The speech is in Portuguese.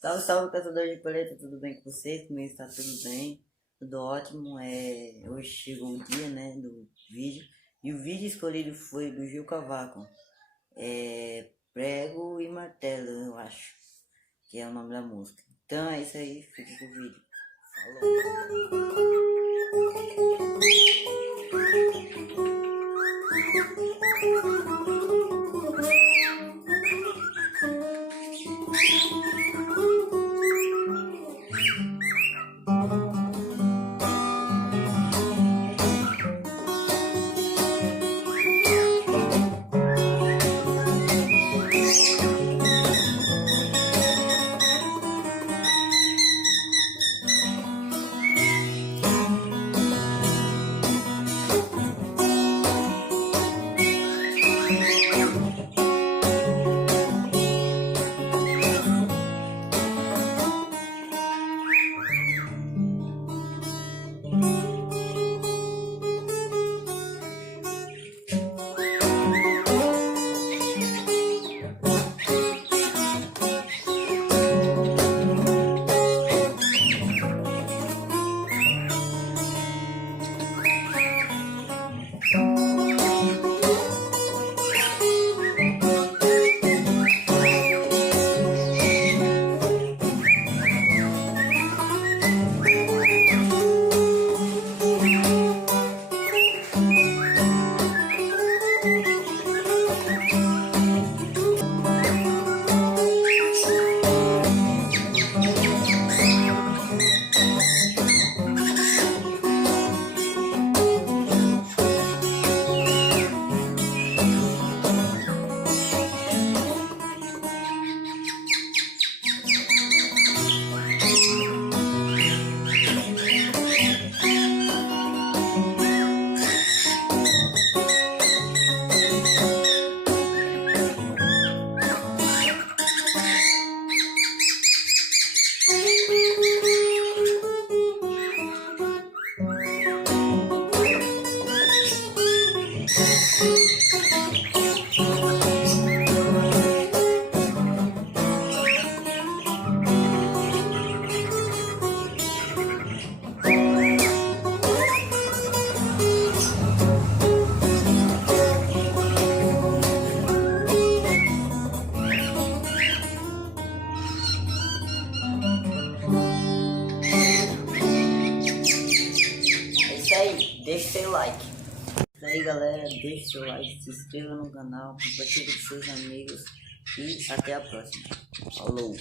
Salve, salve, caçador de colheita, tudo bem com vocês? Comigo está tudo bem, tudo ótimo. Hoje chegou o dia, né, do vídeo, e o vídeo escolhido foi do Gil Cavaco, Prego e Martelo, eu acho, que é o nome da música. Então é isso aí, fica com o vídeo. É isso aí, deixa seu like. É isso aí, galera, deixa seu like, se inscreva no canal, compartilhe com seus amigos e até a próxima. Falou!